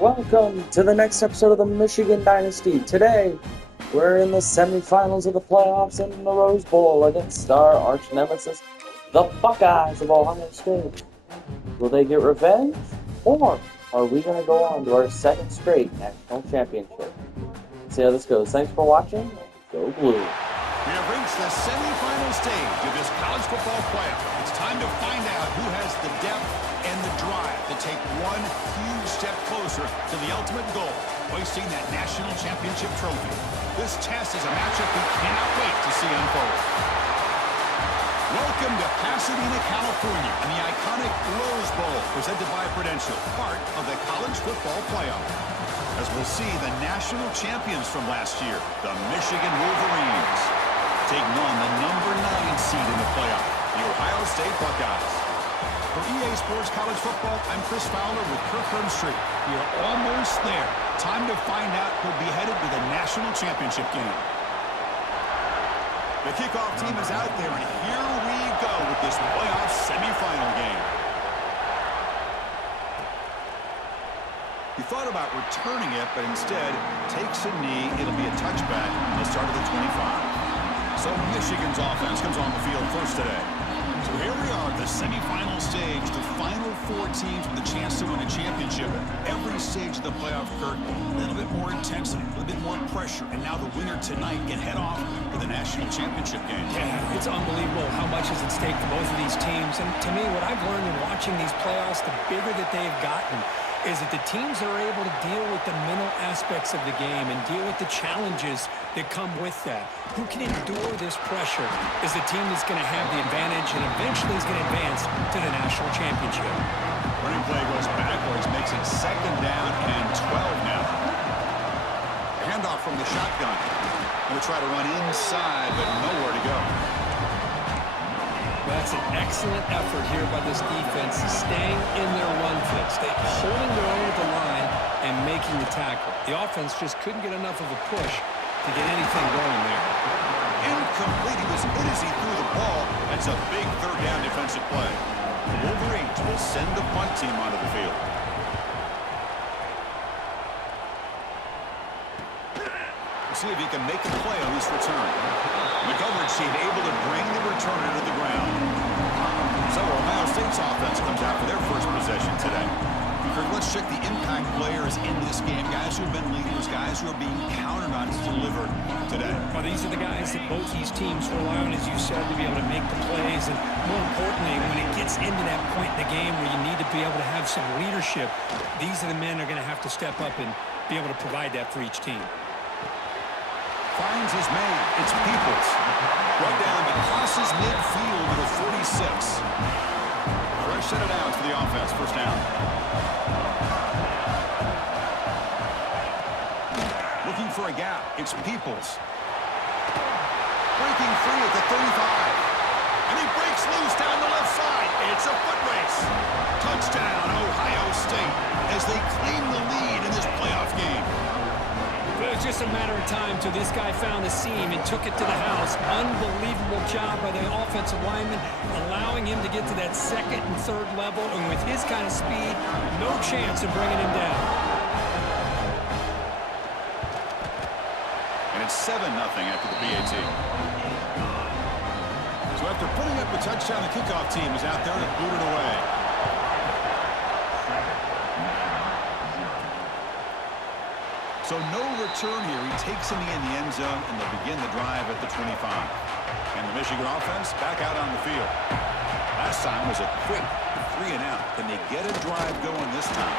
Welcome to the next episode of the Michigan Dynasty. Today, we're in the semifinals of the playoffs in the Rose Bowl against our arch nemesis, the Buckeyes of Ohio State. Will they get revenge, or are we going to go on to our second straight national championship? Let's see how this goes. Thanks for watching. Go Blue. We have reached the semifinal stage of this college football playoff. It's time to find out who has the depth and the drive to take one huge step closer to the ultimate goal, hoisting that national championship trophy. This test is a matchup we cannot wait to see unfold. Welcome to Pasadena, California, and the iconic Rose Bowl, presented by Prudential, part of the college football playoff. As we'll see, the national champions from last year, the Michigan Wolverines, taking on the number 9 seed in the playoff, the Ohio State Buckeyes. For EA Sports College Football, I'm Chris Fowler with Kirk Herbstreit. We are almost there. Time to find out who'll be headed to the national championship game. The kickoff team is out there, and here we go with this playoff semifinal game. He thought about returning it, but instead takes a knee. It'll be a touchback on the start of the 25. So Michigan's offense comes on the field first today. So here we are at the semifinal stage, the final 4 teams with a chance to win a championship. Every stage of the playoff, Kirk, a little bit more intensity, a little bit more pressure, and now the winner tonight can head off for the national championship game. Yeah, it's unbelievable how much is at stake for both of these teams. And to me, what I've learned in watching these playoffs, the bigger that they've gotten, is that the teams are able to deal with the mental aspects of the game and deal with the challenges that come with that. Who can endure this pressure is the team that's going to have the advantage and eventually is going to advance to the national championship. Running play goes backwards, makes it 2nd down and 12 now. Handoff from the shotgun. Going to try to run inside, but nowhere to go. That's an excellent effort here by this defense, staying in their run fix. They're holding their own at the line and making the tackle. The offense just couldn't get enough of a push to get anything going there. Incomplete. He was hit as he threw the ball. That's a big 3rd down defensive play. The Wolverines will send the punt team onto the field. We'll see if he can make a play on this return. McGovern's team able to bring the returner to the ground. So Ohio State's offense comes out for their first possession today. Kirk, let's check the impact players in this game. Guys who have been leaders, guys who are being counted on to deliver today. Well, these are the guys that both these teams rely on, as you said, to be able to make the plays. And more importantly, when it gets into that point in the game where you need to be able to have some leadership, these are the men that are going to have to step up and be able to provide that for each team. Finds his man. It's Peoples. Right down, but crosses midfield to the 46. Fresh set it out to the offense. First down. Looking for a gap. It's Peoples. Breaking free at the 35. And he breaks loose down the left side. It's a foot race. Touchdown, Ohio State, as they claim the lead in this playoff game. It was just a matter of time till this guy found the seam and took it to the house. Unbelievable job by the offensive lineman, allowing him to get to that 2nd and 3rd level. And with his kind of speed, no chance of bringing him down. And it's 7-0 after the PAT. So after putting up a touchdown, the kickoff team is out there to boot it away. So no return here. He takes in the end zone, and they'll begin the drive at the 25. And the Michigan offense back out on the field. Last time was a quick 3 and out. Can they get a drive going this time?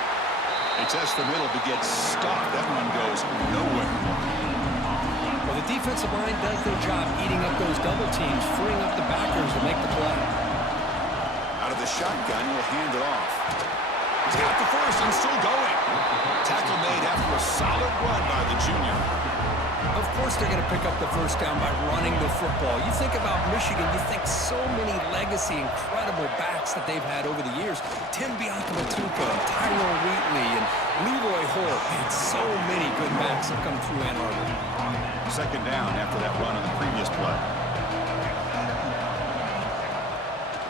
They test the middle, but gets stopped. That one goes nowhere. Well, the defensive line does their job eating up those double teams, freeing up the backers to make the play. Out of the shotgun, he'll hand it off. He's got the first and still going. Tackle made after a solid run by the junior. Of course they're going to pick up the first down by running the football. You think about Michigan, you think so many legacy, incredible backs that they've had over the years. Tim Biakabatuka, Tyrone Wheatley, and Leroy Hoare. And so many good backs have come through Ann Arbor. 2nd down after that run on the previous play.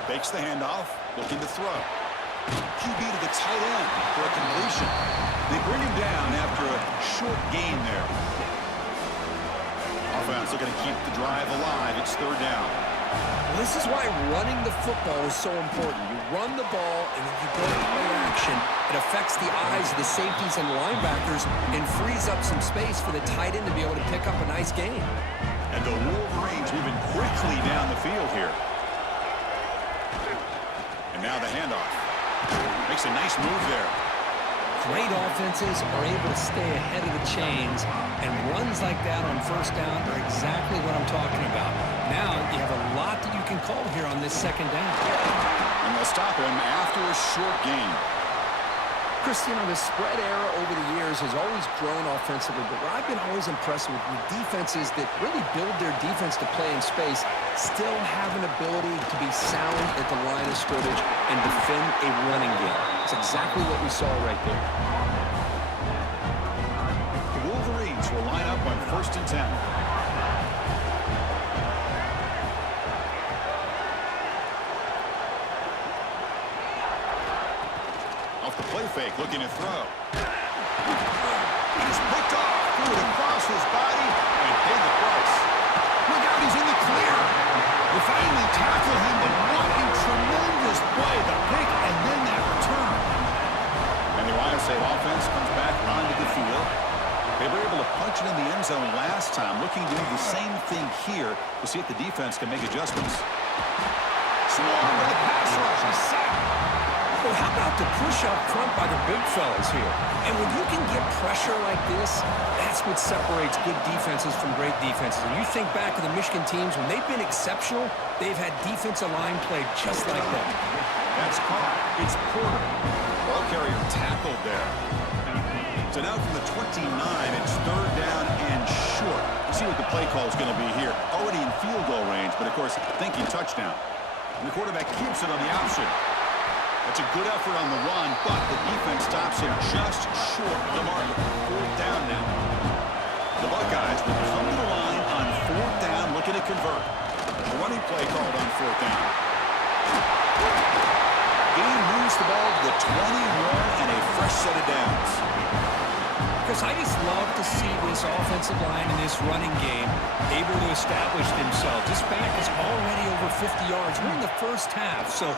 Fakes the handoff, looking to throw. QB to the tight end for a completion. They bring him down after a short gain there. Offense looking to keep the drive alive. It's third down. Well, this is why running the football is so important. You run the ball, and then you go to play action. It affects the eyes of the safeties and linebackers and frees up some space for the tight end to be able to pick up a nice gain. And the Wolverines moving quickly down the field here. And now the handoff. Makes a nice move there. Great offenses are able to stay ahead of the chains, and runs like that on first down are exactly what I'm talking about. Now you have a lot that you can call here on this second down. And they'll stop him after a short gain. Chris, you know, the spread era over the years has always grown offensively, but what I've been always impressed with defenses that really build their defense to play in space still have an ability to be sound at the line of scrimmage and defend a running game. It's exactly what we saw right there. The Wolverines will line up on 1st and 10. Off the play fake, looking to throw. He's picked off, threw it across his body, and paid the price. Look out, he's in the clear. They finally tackle him, but what a tremendous play. The pick and then that return. And the Ohio State offense comes back onto the field. They were able to punch it in the end zone last time, looking to do the same thing here to see if the defense can make adjustments. Swarm with a pass rush. He's sacked. Well, how about the push up front by the big fellas here? And when you can get pressure like this, that's what separates good defenses from great defenses. And you think back to the Michigan teams, when they've been exceptional, they've had defensive line play just like that. That's caught. It's Porter. Ball carrier tackled there. So now from the 29, it's third down and short. You see what the play call is going to be here. Already in field goal range, but of course, thinking touchdown. And the quarterback keeps it on the option. That's a good effort on the run, but the defense stops him just short of the mark. Fourth down now. The Buckeyes will come to the line on fourth down, looking to convert. A running play called on fourth down. Game moves the ball to the 21 and a fresh set of downs. Because I just love to see this offensive line in this running game able to establish themselves. This back is already over 50 yards. We're in the first half, so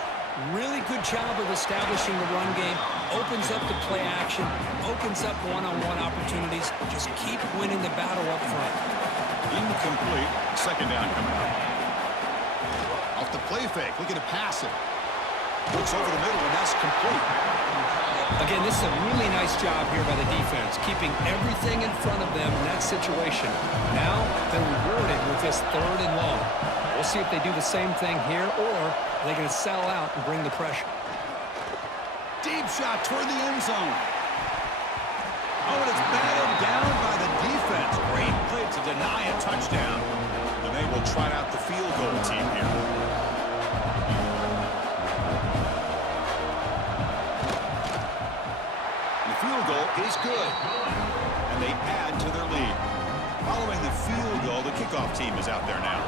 really good job of establishing the run game. Opens up the play action, opens up one-on-one opportunities. Just keep winning the battle up front. Incomplete. Second down coming up. Off the play fake, looking to pass it. Looks over the middle, and that's complete. Again, this is a really nice job here by the defense, keeping everything in front of them in that situation. Now they're rewarded with this third and long. We'll see if they do the same thing here, or are they going to settle out and bring the pressure. Deep shot toward the end zone. Oh, and it's batted down by the defense. Great play to deny a touchdown. And they will try out the field goal team here. The field goal is good. And they add to their lead. Following the field goal, the kickoff team is out there now.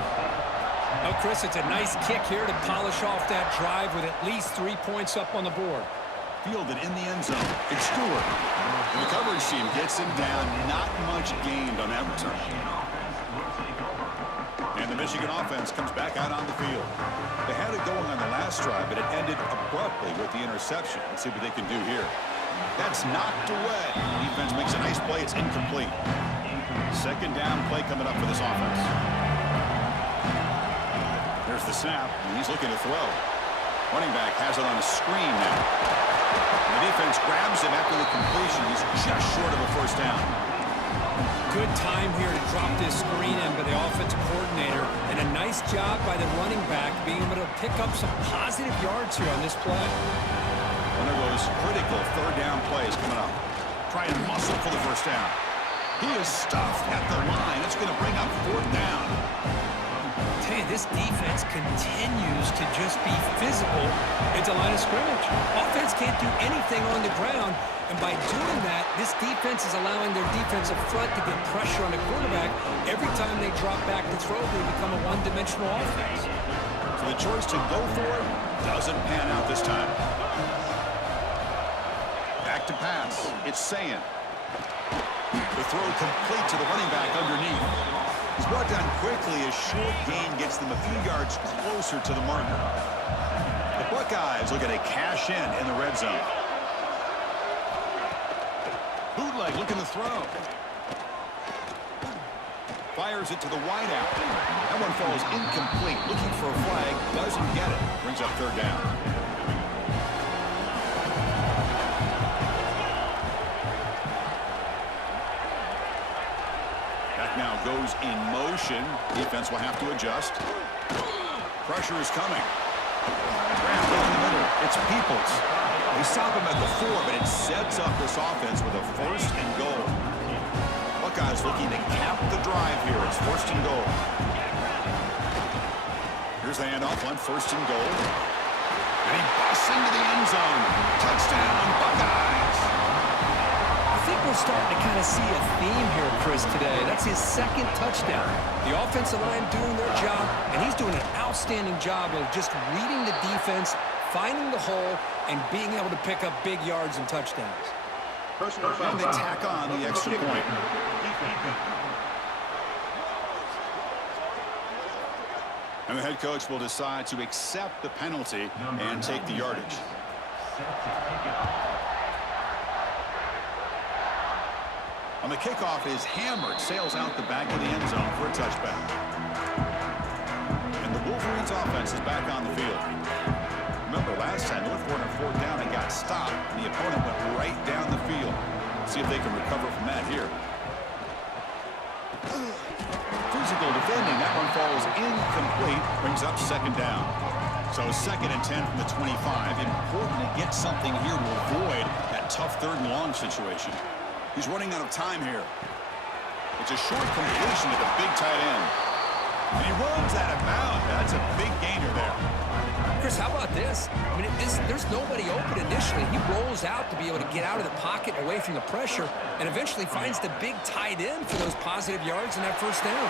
Oh, Chris, it's a nice kick here to polish off that drive with at least 3 points up on the board. Fielded in the end zone. It's Stewart. And the coverage team gets him down. Not much gained on that return. And the Michigan offense comes back out on the field. They had it going on the last drive, but it ended abruptly with the interception. Let's see what they can do here. That's knocked away. Defense makes a nice play. It's incomplete. Second down play coming up for this offense. There's the snap, and he's looking to throw. Running back has it on a screen now. And the defense grabs him after the completion. He's just short of a first down. Good time here to drop this screen in by the offensive coordinator, and a nice job by the running back being able to pick up some positive yards here on this play. One of those critical third down plays coming up. Try and muscle for the first down. He is stuffed at the line. It's going to bring up fourth down. Tell you, this defense continues to just be physical at the line of scrimmage. Offense can't do anything on the ground, and by doing that, this defense is allowing their defensive front to get pressure on the quarterback. Every time they drop back to throw, they become a one-dimensional offense. So the choice to go for it doesn't pan out this time. Back back to pass. It's Sayan. The throw complete to the running back underneath. He's brought down quickly. A short gain gets them a few yards closer to the marker. The Buckeyes looking to cash in the red zone. Bootleg looking to throw. Fires it to the wideout. That one falls incomplete. Looking for a flag. Doesn't get it. Brings up third down. Back now goes in motion. Defense will have to adjust. Pressure is coming. Grab down the middle. It's Peoples. They stop him at the 4, but it sets up this offense with a 1st and goal. Buckeyes looking to cap the drive here. It's 1st and goal. Here's the handoff on 1st and goal. And he busts into the end zone. Touchdown, Buckeyes. I think we're starting to kind of see a theme here, Chris, today. That's his 2nd touchdown. The offensive line doing their job, and he's doing an outstanding job of just reading the defense, finding the hole, and being able to pick up big yards and touchdowns. And they tack on the extra point. And the head coach will decide to accept the penalty and take the yardage. On the kickoff is hammered, sails out the back of the end zone for a touchback. And the Wolverines offense is back on the field. Remember last time, North Florida 4th down and got stopped, and the opponent went right down the field. See if they can recover from that here. Physical defending, that one falls incomplete, brings up 2nd down. So 2nd and 10 from the 25. Important to get something here to avoid that tough 3rd and long situation. He's running out of time here. It's a short completion to the big tight end. And he runs out of bounds. That's a big gainer there. Chris, how about this? I mean, there's nobody open initially. He rolls out to be able to get out of the pocket away from the pressure and eventually finds the big tight end for those positive yards in that 1st down.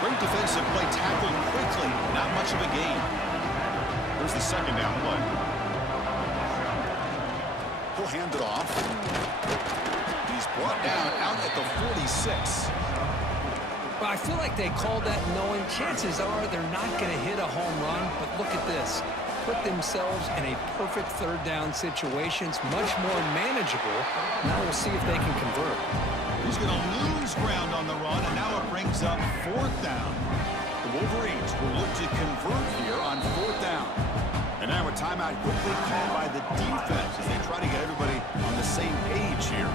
Great defensive play, tackled quickly. Not much of a gain. There's the 2nd down play. He'll hand it off. He's brought down out at the 46. Well, I feel like they called that knowing chances are they're not going to hit a home run, but look at this. Put themselves in a perfect 3rd down situation. It's much more manageable. Now we'll see if they can convert. He's going to lose ground on the run, and now it brings up 4th down. The Wolverines will look to convert here on 4th down. And now a timeout quickly called by the defense as they try to get everybody on the same page here.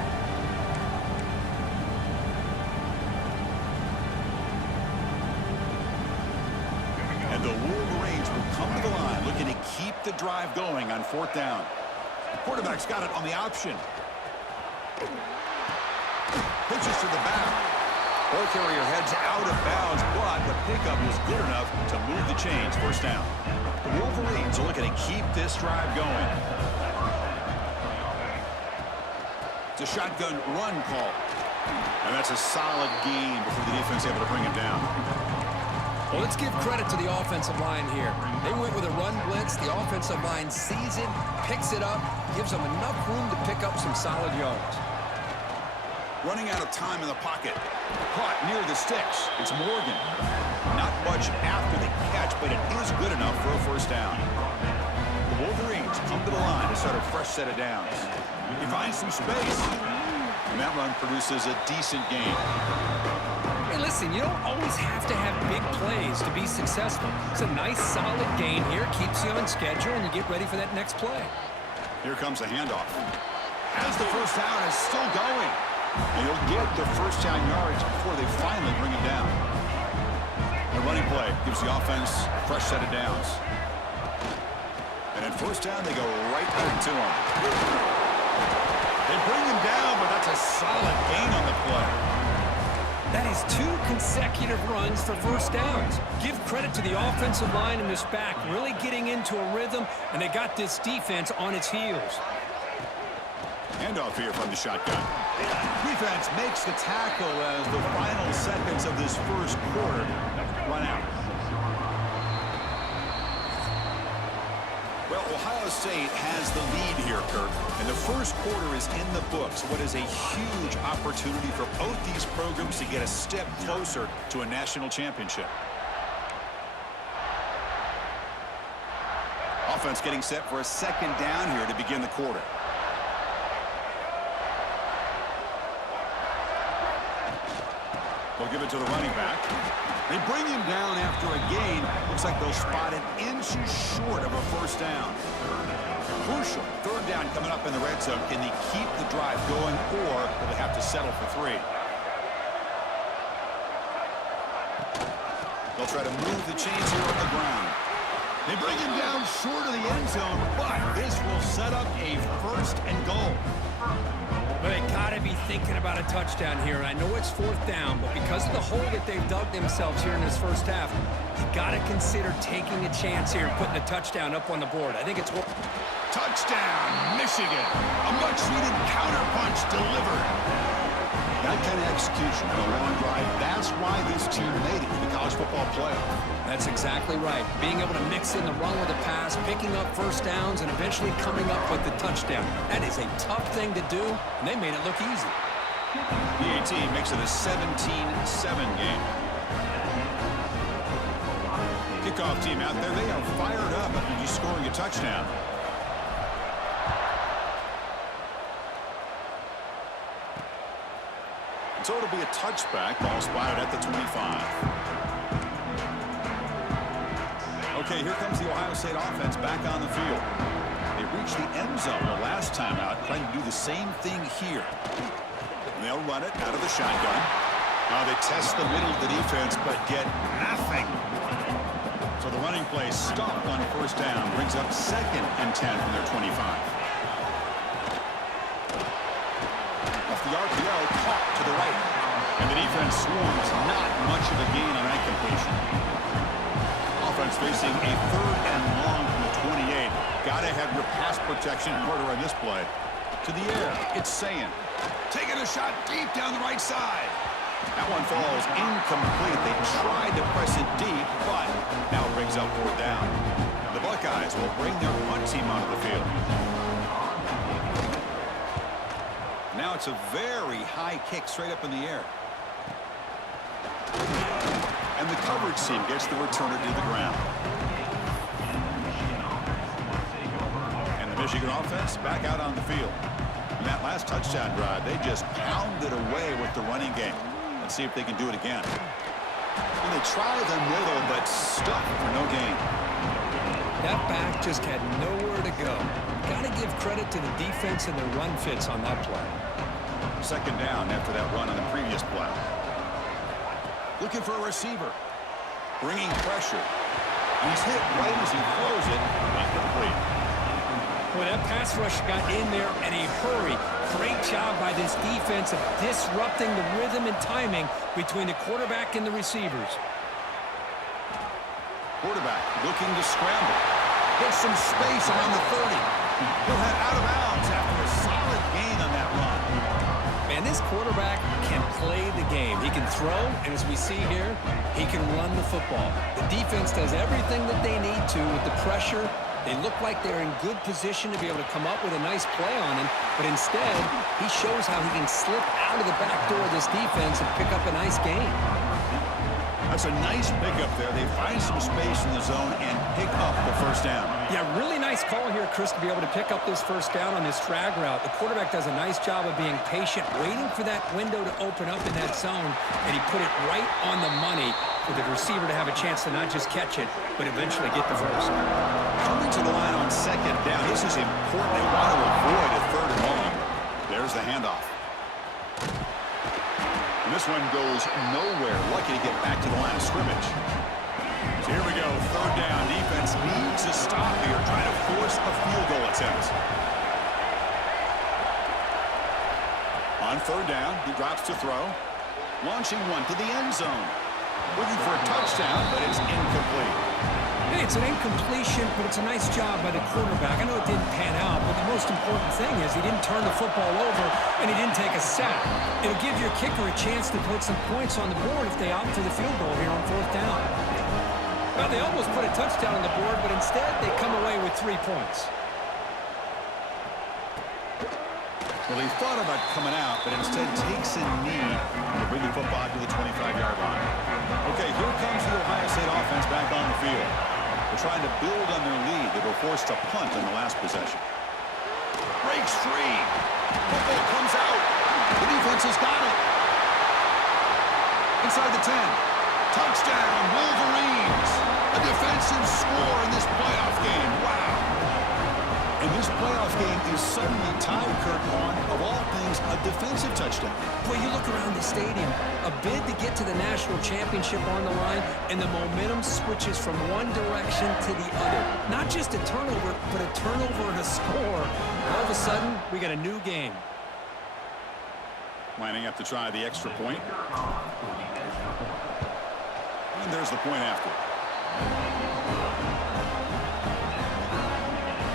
And the Wolverines will come to the line looking to keep the drive going on 4th down. The quarterback's got it on the option. Pitches to the back. Ball carrier heads out of bounds, but the pickup was good enough to move the chains. 1st down. The Wolverines are looking to keep this drive going. It's a shotgun run call. And that's a solid gain before the defense able to bring him down. Well, let's give credit to the offensive line here. They went with a run blitz. The offensive line sees it, picks it up, gives them enough room to pick up some solid yards. Running out of time in the pocket. Caught near the sticks. It's Morgan. Not much after the catch, but it is good enough for a 1st down. The Wolverines come to the line to start a fresh set of downs. He finds some space. And that run produces a decent gain. Hey, listen, you don't always have to have big plays to be successful. It's a nice, solid gain here. Keeps you on schedule, and you get ready for that next play. Here comes the handoff. As the 1st down is still going. And he'll get the 1st down yards before they finally bring him down. The running play gives the offense a fresh set of downs. And at 1st down, they go right back to him. They bring him down, but that's a solid gain on the play. That is 2 consecutive runs for 1st downs. Give credit to the offensive line in this back, really getting into a rhythm, and they got this defense on its heels. Handoff here from the shotgun. Defense makes the tackle as the final seconds of this 1st quarter run out. Well, Ohio State has the lead here, Kirk, and the first quarter is in the books. What is a huge opportunity for both these programs to get a step closer to a national championship. Offense getting set for a second down here to begin the quarter. They'll give it to the running back. They bring him down after a gain. Looks like they'll spot it inches short of a first down. Crucial. Third down coming up in the red zone. Can they keep the drive going, or will they have to settle for 3? They'll try to move the chains here on the ground. They bring him down short of the end zone, but this will set up a first and goal. But they got to be thinking about a touchdown here. I know it's 4th down, but because of the hole that they've dug themselves here in this first half, you got to consider taking a chance here and putting a touchdown up on the board. I think it's... Touchdown, Michigan. A much-needed counterpunch delivered. That kind of execution on a long drive, that's why this team made it to the college football playoff. That's exactly right. Being able to mix in the run with the pass, picking up first downs, and eventually coming up with the touchdown. That is a tough thing to do, and they made it look easy. The 18 makes it a 17-7 game. Kickoff team out there, they are fired up after just scoring a touchdown. So it'll be a touchback. Ball spotted at the 25. Okay, here comes the Ohio State offense back on the field. They reached the end zone the last time out, trying to do the same thing here. And they'll run it out of the shotgun. Now they test the middle of the defense, but get nothing. So the running play stopped on first down, brings up 2nd and 10 from their 25. The RPO caught to the right. And the defense swarms, not much of a gain on that completion. Offense facing a 3rd and long from the 28. Gotta have your pass protection in order on this play. To the air, it's Sayin. Taking a shot deep down the right side. That one falls incomplete. They tried to press it deep, but now it brings up 4th down. The Buckeyes will bring their punt team onto the field. Now it's a very high kick straight up in the air. And the coverage team gets the returner to the ground. And the Michigan offense back out on the field. In that last touchdown drive, they just pounded away with the running game. Let's see if they can do it again. And they try the middle, but stuck for no gain. That back just had nowhere to go. Got to give credit to the defense and their run fits on that play. 2nd down after that run on the previous play. Looking for a receiver. Bringing pressure. He's hit right as he throws it. Incomplete. Boy, that pass rush got in there in a hurry. Great job by this defense of disrupting the rhythm and timing between the quarterback and the receivers. Quarterback looking to scramble. Gets some space around the 30. He'll head out of bounds after a solid gain on that run. Man, this quarterback can play the game. He can throw, and as we see here, he can run the football. The defense does everything that they need to with the pressure. They look like they're in good position to be able to come up with a nice play on him, but instead, he shows how he can slip out of the back door of this defense and pick up a nice gain. That's a nice pickup there. They find some space in the zone and pick up the first down. Yeah, really nice call here, Chris, to be able to pick up this first down on this drag route. The quarterback does a nice job of being patient, waiting for that window to open up in that zone, and he put it right on the money for the receiver to have a chance to not just catch it, but eventually get the first. Coming to the line on 2nd down, this is important. They want to avoid a 3rd and long. There's the handoff. And this one goes nowhere. Lucky to get back to the line of scrimmage. So here we go. 3rd down. Defense needs a stop here, trying to force a field goal attempt. On 3rd down, he drops to throw. Launching one to the end zone. Looking for a touchdown, but it's incomplete. Hey, it's an incompletion, but it's a nice job by the quarterback. I know it didn't pan out, but the most important thing is he didn't turn the football over, and he didn't take a sack. It'll give your kicker a chance to put some points on the board if they opt for the field goal here on 4th down. Well, they almost put a touchdown on the board, but instead they come away with 3 points. Well, he thought about coming out, but instead takes a knee to bring the football to the 25-yard line. Okay, here comes the Ohio State offense back on the field. They're trying to build on their lead. They were forced to punt in the last possession. Breaks free. Football comes out. The defense has got it. Inside the 10. Touchdown, Wolverines. A defensive score in this playoff game. Wow. And this playoff game is suddenly tied, Kurt, on, of all things, a defensive touchdown. Well, you look around the stadium, a bid to get to the national championship on the line, and the momentum switches from one direction to the other. Not just a turnover, but a turnover and a score. All of a sudden, we got a new game. Lining up to try the extra point. And there's the point after.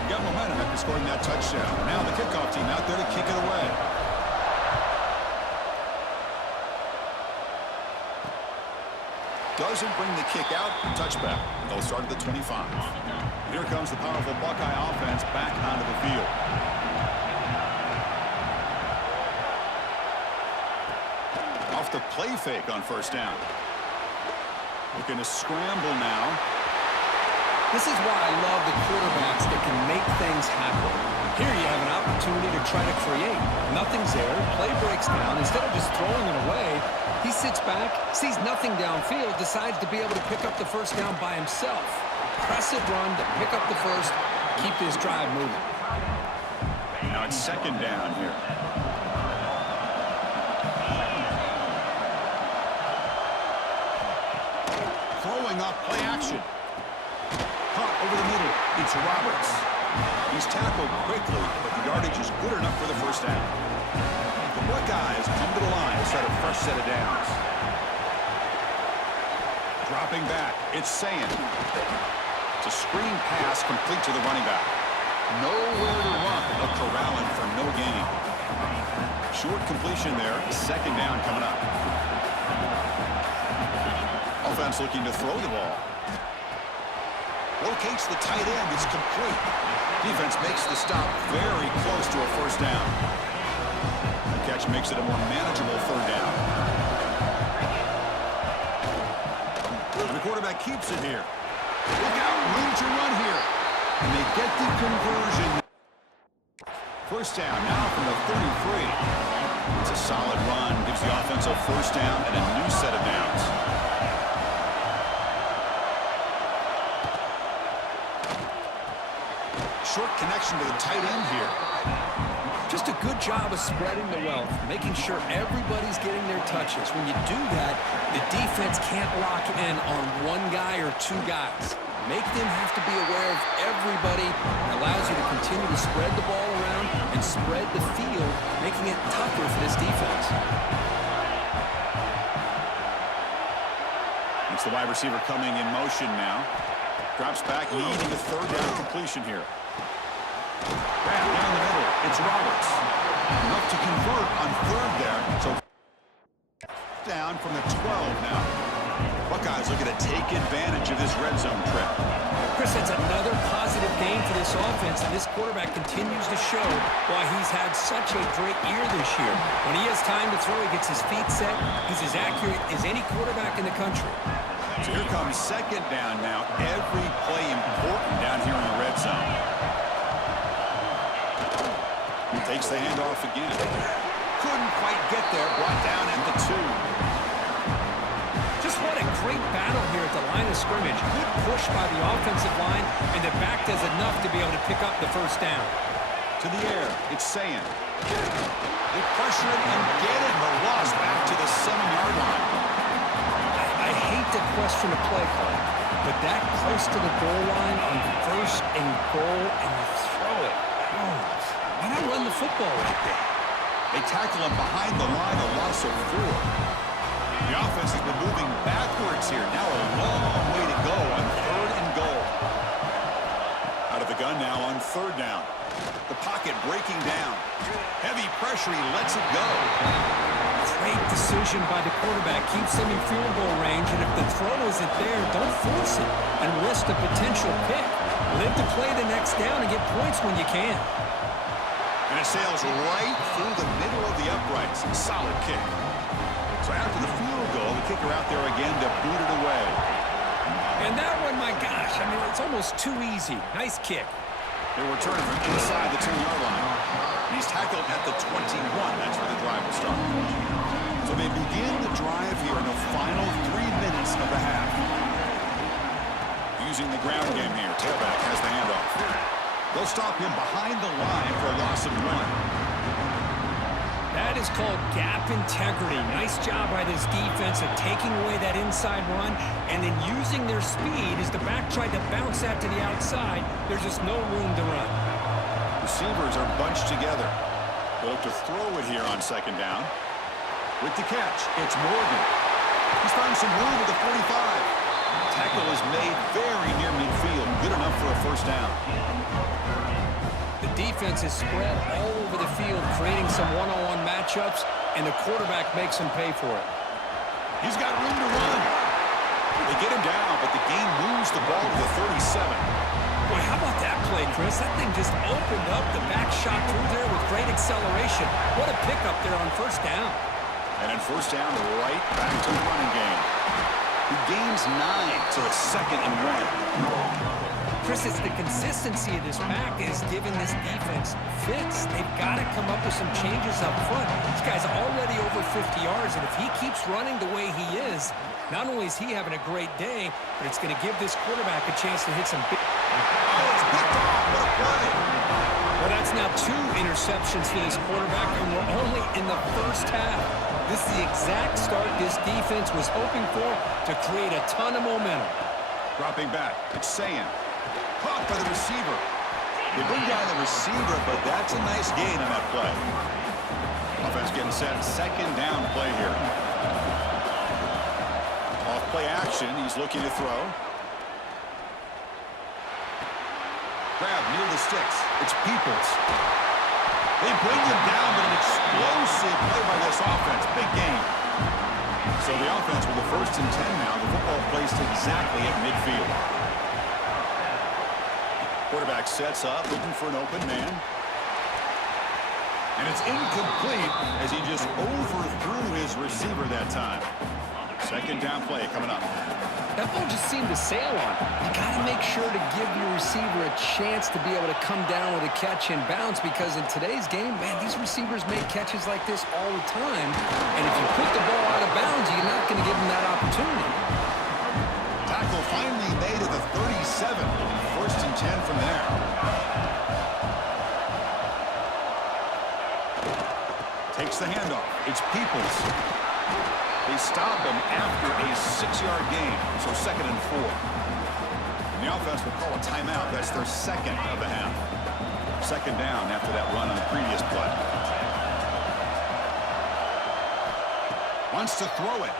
Got momentum after scoring that touchdown. Now the kickoff team out there to kick it away. Doesn't bring the kick out. Touchback. They'll start at the 25. Here comes the powerful Buckeye offense back onto the field. Off the play fake on first down. Looking to scramble now. This is why I love the quarterbacks that can make things happen. Here you have an opportunity to try to create. Nothing's there. Play breaks down. Instead of just throwing it away, he sits back, sees nothing downfield, decides to be able to pick up the first down by himself. Impressive run to pick up the first, keep this drive moving. Now it's second down here. Throwing up play action. Caught over the middle. It's Roberts. He's tackled quickly, but the yardage is good enough for the first down. The Buckeyes come to the line to set a fresh set of downs. Dropping back. It's Sayin. It's a screen pass complete to the running back. Nowhere to run. They'll corral him for no gain. Short completion there. Second down coming up. Offense looking to throw the ball. Locates the tight end. It's complete. Defense makes the stop very close to a first down. The catch makes it a more manageable third down. And the quarterback keeps it here. Look out, room to run here. And they get the conversion. First down now from the 33. It's a solid run. Gives the offense a first down and a new set of downs. Short connection to the tight end here. Just a good job of spreading the wealth, making sure everybody's getting their touches. When you do that, the defense can't lock in on one guy or two guys. Make them have to be aware of everybody. It allows you to continue to spread the ball around and spread the field, making it tougher for this defense. It's the wide receiver coming in motion now. Drops back, needing a third down completion here. Down the middle, it's Roberts. Enough to convert on third there. So down from the 12 now. Buckeyes looking to take advantage of this red zone trip. Chris, that's another positive game for this offense, and this quarterback continues to show why he's had such a great year this year. When he has time to throw, he gets his feet set. He's as accurate as any quarterback in the country. So here comes second down now. Every play important down here in the red zone. Takes the handoff again. Couldn't quite get there. Brought down at the 2. Just what a great battle here at the line of scrimmage. Good push by the offensive line, and the back does enough to be able to pick up the first down. To the air. It's Sayin. They pressure it and get it. The loss back to the 7-yard line. I hate to question a play call, but that close to the goal line on first and goal, and you throw it. Oh. Why not run the football right there? They tackle him behind the line, a loss of 4. The offense has been moving backwards here. Now a long way to go on third and goal. Out of the gun now on third down. The pocket breaking down. Heavy pressure, he lets it go. Great decision decision by the quarterback keeps them in field goal range, and if the throw isn't there, don't force it and risk a potential pick. Live to play the next down and get points when you can. And it sails right through the middle of the uprights. Solid kick. So after the field goal, the kicker out there again to boot it away. And that one, my gosh, I mean, it's almost too easy. Nice kick. They're returning from inside the 10-yard line. He's tackled at the 21. That's where the drive will start. So they begin the drive here in the final 3 minutes of the half. Using the ground game here. Tailback has the handoff. They'll stop him behind the line for a loss of 1. That is called gap integrity. Nice job by this defense of taking away that inside run and then using their speed as the back tried to bounce that to the outside. There's just no room to run. Receivers are bunched together. They'll look to throw it here on second down. With the catch, it's Morgan. He's found some room at the 45. Tackle is made very near midfield. Good enough for a first down. The defense is spread all over the field, creating some one-on-one matchups, and the quarterback makes him pay for it. He's got room to run. They get him down, but the game moves the ball to the 37. Boy, how about that play, Chris? That thing just opened up. The back shot through there with great acceleration. What a pickup there on first down. And in first down, right back to the running game. He gains 9, so it's 2nd and 1. Chris, it's the consistency of this back that is giving this defense fits. They've got to come up with some changes up front. This guy's already over 50 yards, and if he keeps running the way he is, not only is he having a great day, but it's going to give this quarterback a chance to hit some big... Oh, it's picked off. What a play. Well, that's now 2 interceptions for this quarterback, and we're only in the first half. This is the exact start this defense was hoping for to create a ton of momentum. Dropping back, it's Sayan. Caught by the receiver. They bring down the receiver, but that's a nice gain on that play. Offense getting set. Second down play here. Off play action. He's looking to throw. Grab near the sticks. It's Peoples. They bring him down, but an explosive play by this offense. Big game. So the offense with the 1st and 10 now. The football placed exactly at midfield. Quarterback sets up, looking for an open man. And it's incomplete as he just overthrew his receiver that time. Second down play coming up. That ball just seemed to sail on. You got to make sure to give your receiver a chance to be able to come down with a catch and bounce, because in today's game, man, these receivers make catches like this all the time. And if you put the ball out of bounds, you're not going to give them that opportunity. Tackle finally made at the 37. 1st and 10 from there. Takes the handoff. It's Peoples. They stop him after a 6-yard gain, so 2nd and 4. And the offense will call a timeout. That's their 2nd of the half. 2nd down after that run on the previous play. Wants to throw it.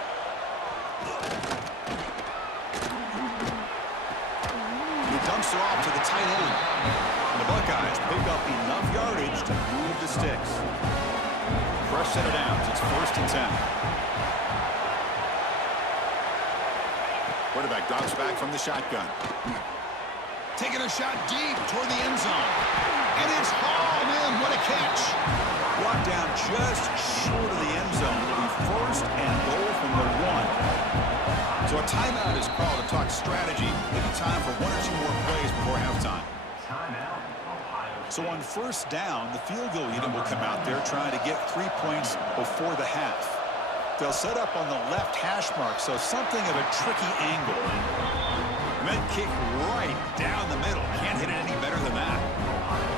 Dumps it off to the tight end. And the Buckeyes pick up enough yardage to move the sticks. Fresh set of downs. It's 1st and 10. Quarterback drops back from the shotgun. Taking a shot deep toward the end zone. And it's hauled in. What a catch. Brought down just short of the end zone. It'll be 1st and goal from the 1. So a timeout is called to talk strategy. Maybe time for 1 or 2 more plays before halftime. So on first down, the field goal unit will come out there trying to get 3 points before the half. They'll set up on the left hash mark, so something of a tricky angle. And then kick right down the middle. Can't hit it any better than that.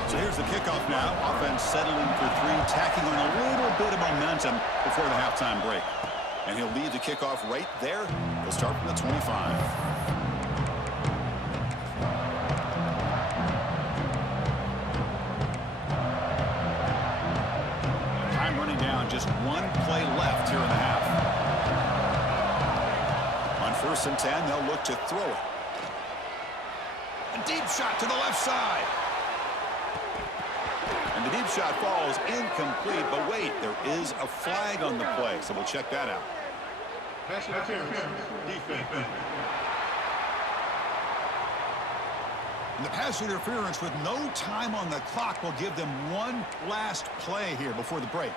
So here's the kickoff now. Offense settling for 3, tacking on a little bit of momentum before the halftime break. And he'll lead the kickoff right there. He'll start from the 25. Time running down. Just 1 play left here in the half. On 1st and 10, they'll look to throw it. A deep shot to the left side. And And the deep shot falls incomplete, but wait, there is a flag on the play, so we'll check that out. Pass interference, defense. And the pass interference with no time on the clock will give them one last play here before the break.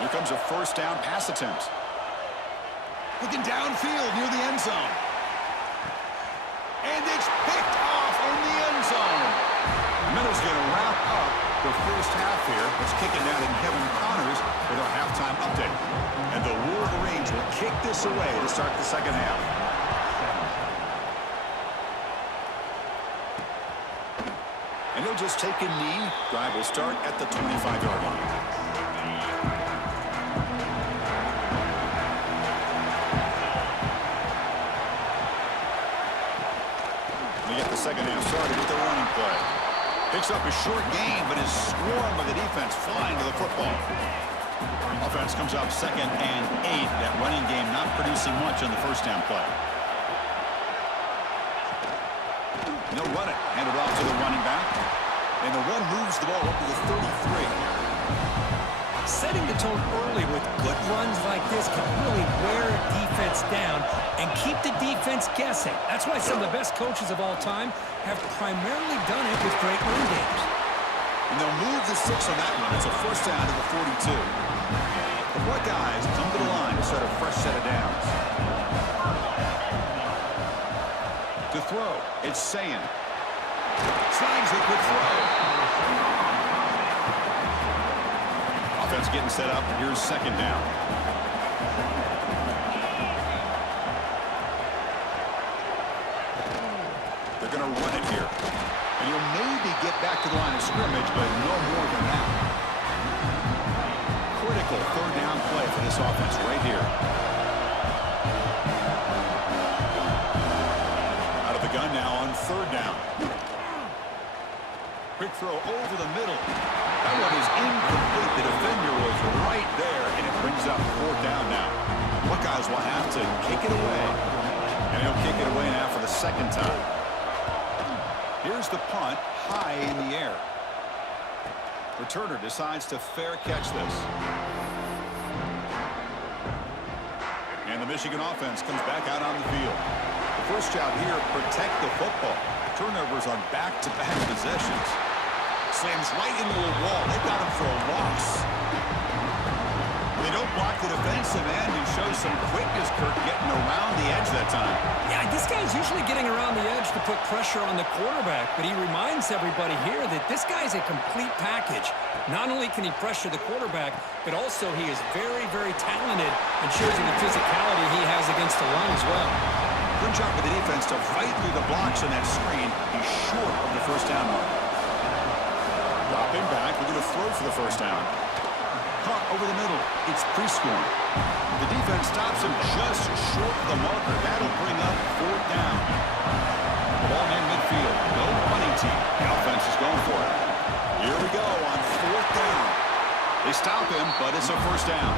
Here comes a first down pass attempt. Looking downfield near the end zone. And it's picked off in the end zone. The Minnows going to wrap up the first half here. Let's kick it down to Kevin Connors with our halftime update. And the Wolverines will kick this away to start the second half. And they'll just take a knee. Drive will start at the 25-yard line. Second half started with the running play. Picks up a short gain, but is swarmed by the defense flying to the football. Offense comes up 2nd and 8. That running game not producing much on the first down play. And they'll run it. Hand it off to the running back. And the run moves the ball up to the 33. Setting the tone early with good runs like this can really wear a defense down and keep the defense guessing. That's why some of the best coaches of all time have primarily done it with great run games. And they'll move the 6 on that one. It's a first down to the 42. The Buckeyes come to the line to start a fresh set of downs. To throw, it's Sayin. Snags a good throw. Offense getting set up. Here's second down. They're going to run it here. And you'll maybe get back to the line of scrimmage, but no more than that. Critical third down play for this offense right here. Out of the gun now on third down. Quick throw over the middle. That one is incomplete. The defender was right there, and it brings up fourth down now. Buckeyes will have to kick it away. And he'll kick it away now for the second time. Here's the punt, high in the air. Returner decides to fair catch this. And the Michigan offense comes back out on the field. The first job here, protect the football. Turnovers on back-to-back possessions. Slams right into a wall. They've got him for a loss. They don't block the defensive end and show some quickness, Kirk, getting around the edge that time. Yeah, this guy's usually getting around the edge to put pressure on the quarterback, but he reminds everybody here that this guy's a complete package. Not only can he pressure the quarterback, but also he is very, very talented and shows you the physicality he has against the run as well. Good job with the defense to fight through the blocks on that screen. He's short of the first down mark. Dropping back, we're going to throw for the first down. Caught over the middle. It's Prescorn. The defense stops him just short of the marker. That'll bring up fourth down. The ball in midfield. No punting team. The offense is going for it. Here we go on fourth down. They stop him, but it's a first down.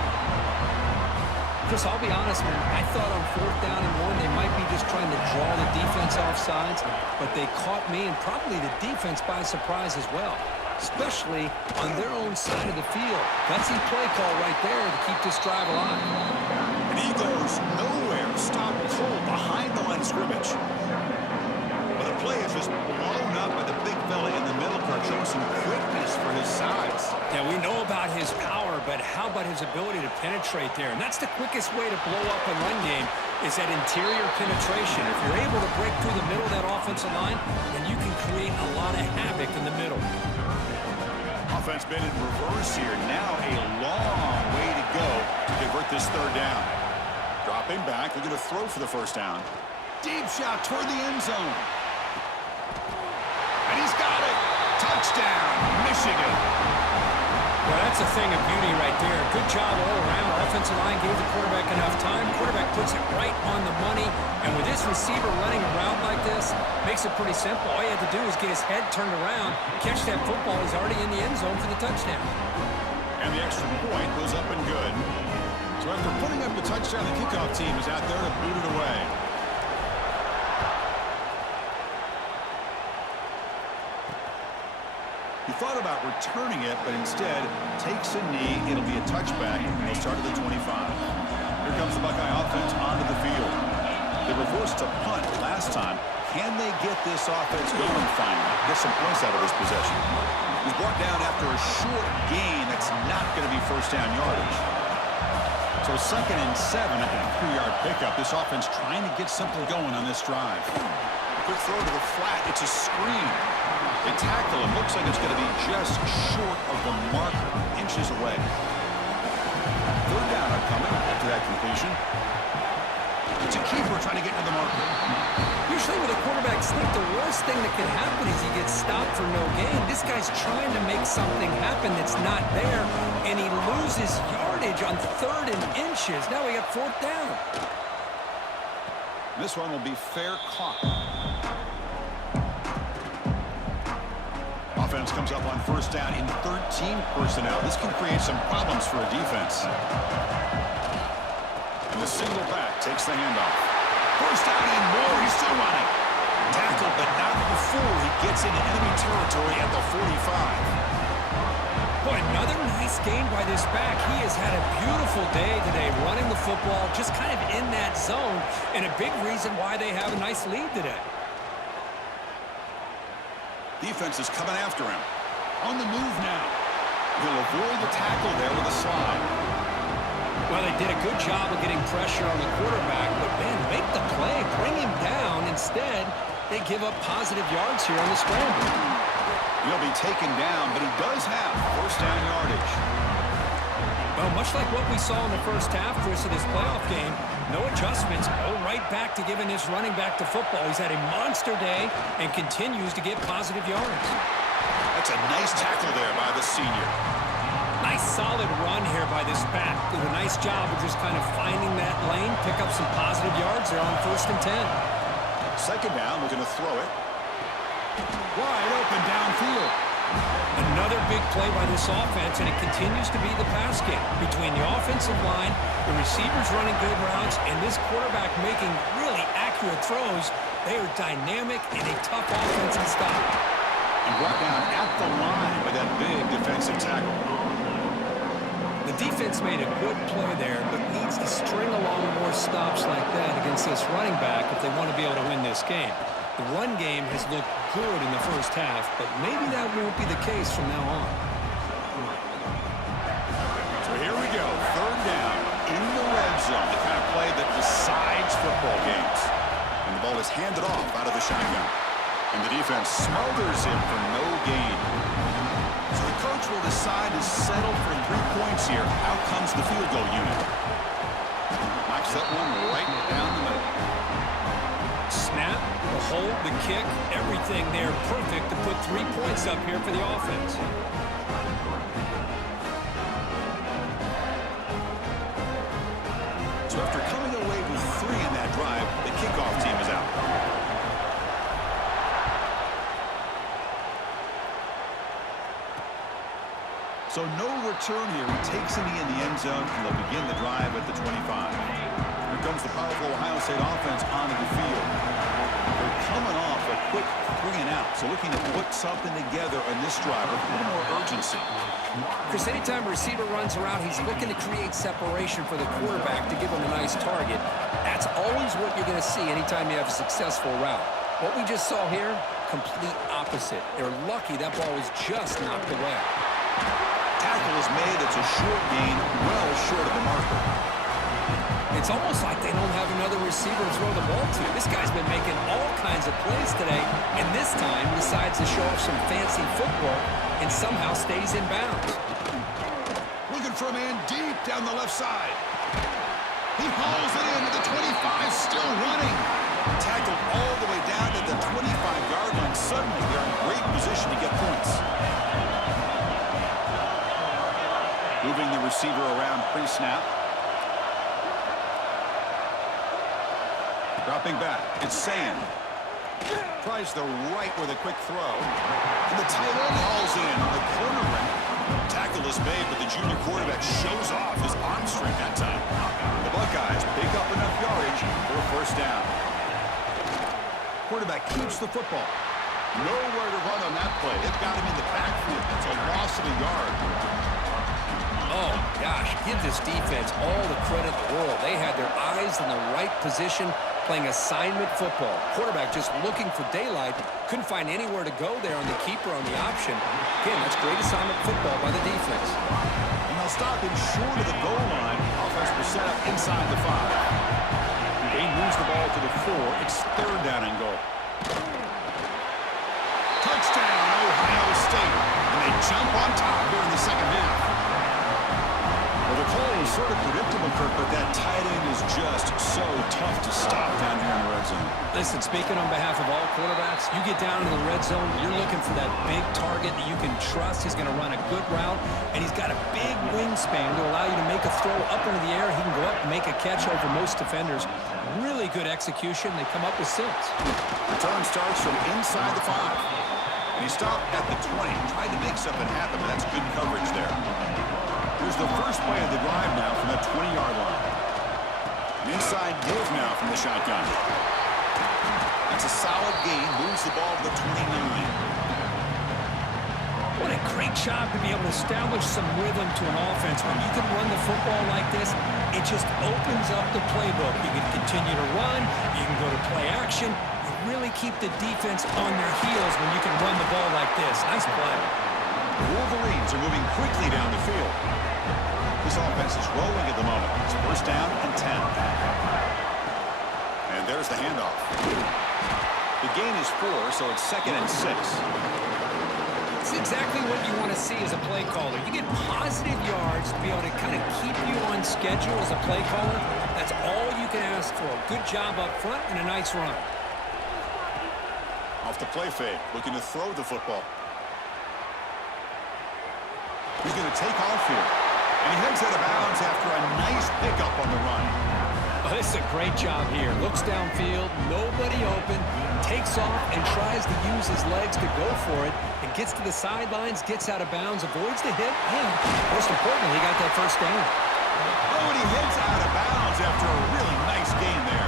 Chris, I'll be honest, man. I thought on fourth down and 1, they might be just trying to draw the defense off sides, but they caught me and probably the defense by surprise as well, especially on their own side of the field. Gutsy play call right there to keep this drive alive. And he goes nowhere. Stop cold behind the line of scrimmage. Well, the play is just blown up by the big fella in the middle part, showing some quickness for his size. Yeah, we know about his power, but how about his ability to penetrate there? And that's the quickest way to blow up a run game is that interior penetration. If you're able to break through the middle of that offensive line, then you can create a lot of havoc in the middle. Offense been in reverse here. Now a long way to go to convert this third down. Dropping back, they're going to throw for the first down. Deep shot toward the end zone. And he's got it. Touchdown, Michigan. Well, that's a thing of beauty right there. Good job all around. Offensive line gave the quarterback enough time. Quarterback puts it right on the money. And with this receiver running around like this, makes it pretty simple. All you have to do is get his head turned around, catch that football. He's already in the end zone for the touchdown. And the extra point goes up and good. So after putting up the touchdown, the kickoff team is out there to boot it away. He thought about returning it, but instead takes a knee. It'll be a touchback. They'll start at the 25. Here comes the Buckeye offense onto the field. They were forced to punt last time. Can they get this offense going finally? Get some points out of this possession. He's brought down after a short gain. That's not going to be first down yardage. So 2nd and 7 at a 3-yard pickup. This offense trying to get something going on this drive. Quick throw to the flat. It's a screen. They tackle it. Looks like it's going to be just short of the marker, inches away. 3rd down upcoming after that completion. It's a keeper trying to get to the marker. Usually with a quarterback sneak, the worst thing that can happen is he gets stopped for no gain. This guy's trying to make something happen that's not there, and he loses yardage on 3rd and inches. Now we got 4th down. This one will be fair caught. Offense comes up on 1st down in 13 personnel. This can create some problems for a defense. And the single back takes the handoff. 1st down and more. He's still running. Tackled, but not before he gets into enemy territory at the 45. Boy, another nice gain by this back. He has had a beautiful day today running the football, just kind of in that zone, and a big reason why they have a nice lead today. Defense is coming after him. On the move now. He'll avoid the tackle there with a slide. Well, they did a good job of getting pressure on the quarterback, but, man, make the play, bring him down. Instead, they give up positive yards here on the scramble. He'll be taken down, but he does have 1st down yardage. Well, much like what we saw in the first half, Chris, of this playoff game, no adjustments, go right back to giving his running back to football. He's had a monster day and continues to get positive yards. That's a nice tackle there by the senior. Nice solid run here by this back. Did a nice job of just kind of finding that lane, pick up some positive yards there on 1st and 10. 2nd down, looking to throw it. Wide open downfield. Another big play by this offense, and it continues to be the pass game. Between the offensive line, the receivers running good routes, and this quarterback making really accurate throws, they are dynamic and a tough offense to stop. And brought down at the line with that big defensive tackle. The defense made a good play there, but needs to string along more stops like that against this running back if they want to be able to win this game. The run game has looked good in the first half, but maybe that won't be the case from now on. So here we go, 3rd down in the red zone, the kind of play that decides football games. And the ball is handed off out of the shotgun. And the defense smothers him for no gain. So the coach will decide to settle for 3 points here. Out comes the field goal unit. Knocks that one right down the middle. Snap, the hold, the kick, everything there perfect to put 3 points up here for the offense. So after coming away with 3 in that drive, the kickoff team is out. So no return here. He takes a knee in the end zone, and they'll begin the drive at the 25. Here comes the powerful Ohio State offense onto the field. They're coming off a quick 3 and out, so looking to put something together on this drive with a little more urgency. Chris, anytime a receiver runs around, he's looking to create separation for the quarterback to give him a nice target. That's always what you're going to see anytime you have a successful route. What we just saw here, complete opposite. They're lucky that ball was just knocked away. Tackle is made. It's a short gain, well short of the marker. It's almost like they don't have another receiver to throw the ball to. This guy's been making all kinds of plays today, and this time decides to show off some fancy footwork and somehow stays in bounds. Looking for a man deep down the left side. He hauls it in at the 25, still running. Tackled all the way down to the 25-yard line. Suddenly, they're in great position to get points. Moving the receiver around pre-snap. Dropping back. It's Sand. Tries the right with a quick throw. And the tight end hauls in on the corner route. Tackle is made, but the junior quarterback shows off his arm strength that time. The Buckeyes pick up enough yardage for a 1st down. Quarterback keeps the football. Nowhere to run on that play. They've got him in the backfield. It's a loss of a yard. Oh, gosh, give this defense all the credit in the world. They had their eyes in the right position, playing assignment football. Quarterback just looking for daylight. Couldn't find anywhere to go there on the keeper on the option. Again, that's great assignment football by the defense. And they'll stop him short of the goal line. Offense will set up inside the 5. They moves the ball to the 4. It's 3rd down and goal. Touchdown, Ohio State. And they jump on top here in the second half. Well, the call was sort of predictable, Kirk, but that tight end is just so tough to stop down here in the red zone. Listen, speaking on behalf of all quarterbacks, you get down in the red zone, you're looking for that big target that you can trust. He's going to run a good route, and he's got a big wingspan to allow you to make a throw up into the air. He can go up and make a catch over most defenders. Really good execution. They come up with 6. Return starts from inside the 5. And he stopped at the 20. Tried to make something happen, but that's good coverage there. Here's the first play of the drive now from the 20-yard line. An inside give now from the shotgun. That's a solid gain. Moves the ball to the 29. What a great job to be able to establish some rhythm to an offense. When you can run the football like this, it just opens up the playbook. You can continue to run. You can go to play action. You really keep the defense on their heels when you can run the ball like this. Nice play. The Wolverines are moving quickly down the field. This offense is rolling at the moment. It's 1st down and 10. And there's the handoff. The gain is 4, so it's 2nd and 6. It's exactly what you want to see as a play caller. You get positive yards to be able to kind of keep you on schedule as a play caller. That's all you can ask for. Good job up front and a nice run. Off the play fake, looking to throw the football. He's going to take off here. And he heads out of bounds after a nice pickup on the run. Oh, this is a great job here. Looks downfield, nobody open, takes off and tries to use his legs to go for it, and gets to the sidelines, gets out of bounds, avoids the hit, and most importantly, he got that 1st down. Oh, and he heads out of bounds after a really nice gain there.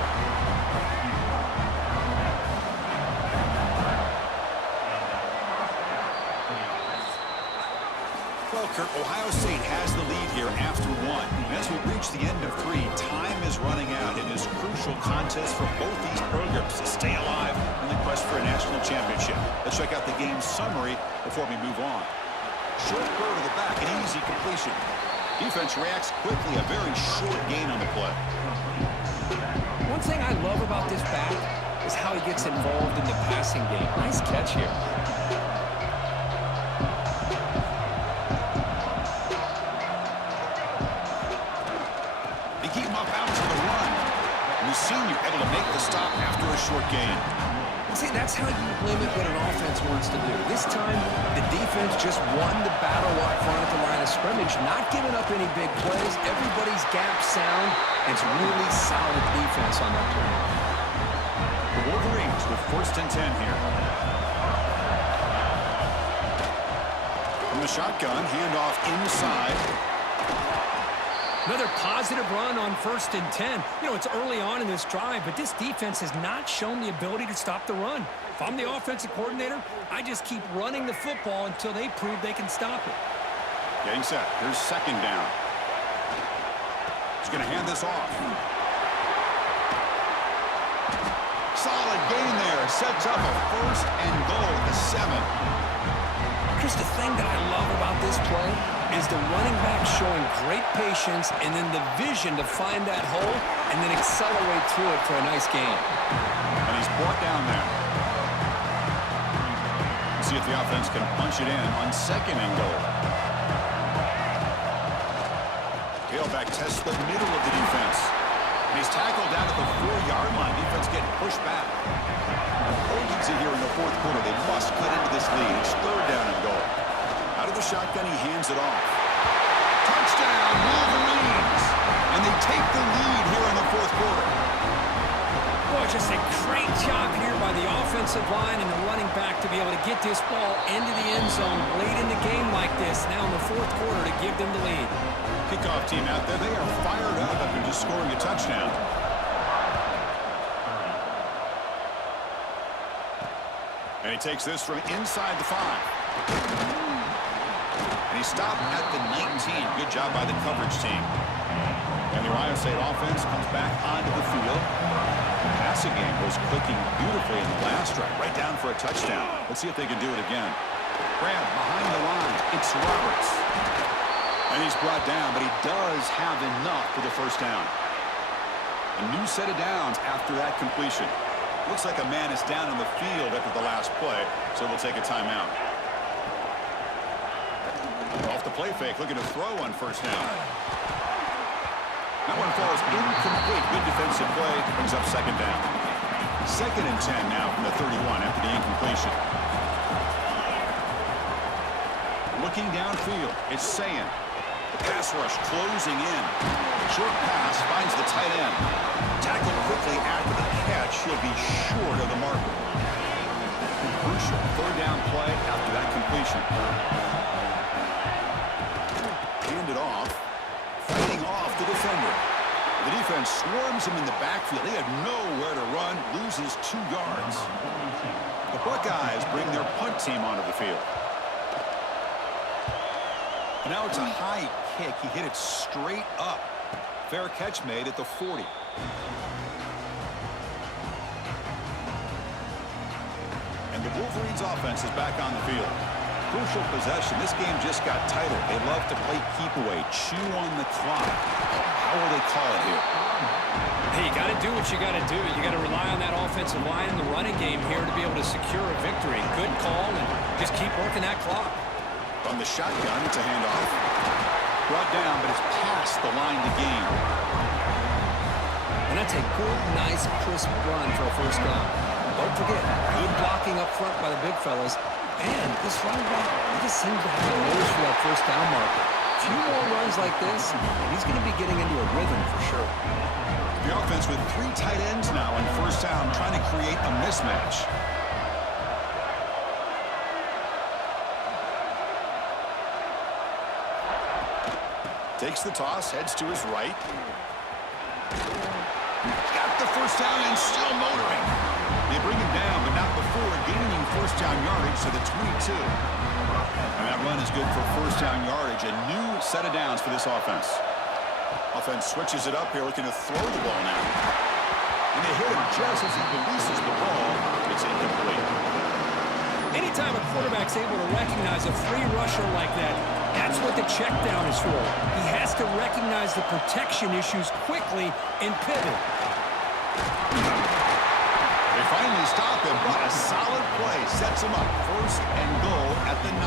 Well, Kirk, Ohio State has the lead here after 1. And as we reach the end of 3, time is running out in this crucial contest for both these programs to stay alive in the quest for a national championship. Let's check out the game summary before we move on. Short throw to the back, an easy completion. Defense reacts quickly, a very short gain on the play. One thing I love about this back is how he gets involved in the passing game. Nice catch here. Senior able to make the stop after a short gain. See, that's how you limit what an offense wants to do. This time, the defense just won the battle up front at the line of scrimmage, not giving up any big plays. Everybody's gap sound. It's really solid defense on that play. The Wolverines with 1st and 10 here. From the shotgun, handoff inside. Another positive run on 1st and 10. You know, it's early on in this drive, but this defense has not shown the ability to stop the run. If I'm the offensive coordinator, I just keep running the football until they prove they can stop it. Getting set. Here's 2nd down. He's going to hand this off. Solid gain there. Sets up a 1st and goal at the 7. Just the thing that I love about this play is the running back showing great patience and then the vision to find that hole and then accelerate through it for a nice gain. And he's brought down there. Let's see if the offense can punch it in on 2nd and goal. Tailback tests the middle of the defense. And he's tackled down at the 4-yard line. Defense getting pushed back. Urgency here in the 4th quarter. They must cut into this lead. It's 3rd down and goal. Out of the shotgun, he hands it off. Touchdown, Wolverines! And they take the lead here in the 4th quarter. Boy, just a great job here by the offensive line and the running back to be able to get this ball into the end zone late in the game like this, now in the 4th quarter to give them the lead. Kickoff team out there, they are fired up after just scoring a touchdown. And he takes this from inside the 5. And he stopped at the 19. Good job by the coverage team. And the Ohio State offense comes back onto the field. The passing game was clicking beautifully in the last drive, right down for a touchdown. Let's see if they can do it again. Grab behind the line. It's Roberts. And he's brought down, but he does have enough for the first down. A new set of downs after that completion. Looks like a man is down on the field after the last play, so we'll take a timeout. Off the play fake, looking to throw on first down. That one falls incomplete. Good defensive play, brings up second down. 2nd and 10 now from the 31 after the incompletion. Looking downfield, it's Sayin. The pass rush closing in. Short pass finds the tight end. Tackled quickly after the catch. He'll be short of the marker. Crucial 3rd down play after that completion. Handed off. Fighting off the defender. The defense swarms him in the backfield. He had nowhere to run. Loses 2 yards. The Buckeyes bring their punt team onto the field. And now it's a high kick. He hit it straight up. Fair catch made at the 40. And the Wolverines offense is back on the field. Crucial possession. This game just got tighter. They love to play keep away, chew on the clock. How will they call it here? Hey, you got to do what you got to do. You got to rely on that offensive line in the running game here to be able to secure a victory. Good call, and just keep working that clock. From the shotgun, it's a handoff. Brought down, but it's past the line to gain. And that's a good, nice, crisp run for a first down. Don't forget, good blocking up front by the big fellas. And this running back, he just seems to have a nose for that first down marker. A few more runs like this, and he's going to be getting into a rhythm for sure. The offense with 3 tight ends now on first down, trying to create a mismatch. Takes the toss, heads to his right. Got the first down and still motoring. They bring him down, but not before gaining first down yardage to the 22. And that run is good for first down yardage. A new set of downs for this offense. Offense switches it up here, looking to throw the ball now. And they hit him just as he releases the ball. It's incomplete. Anytime a quarterback's able to recognize a free rusher like that, that's what the check down is for. He has to recognize the protection issues quickly and pivot. They finally stop him, but a solid play sets him up. 1st and goal at the 9.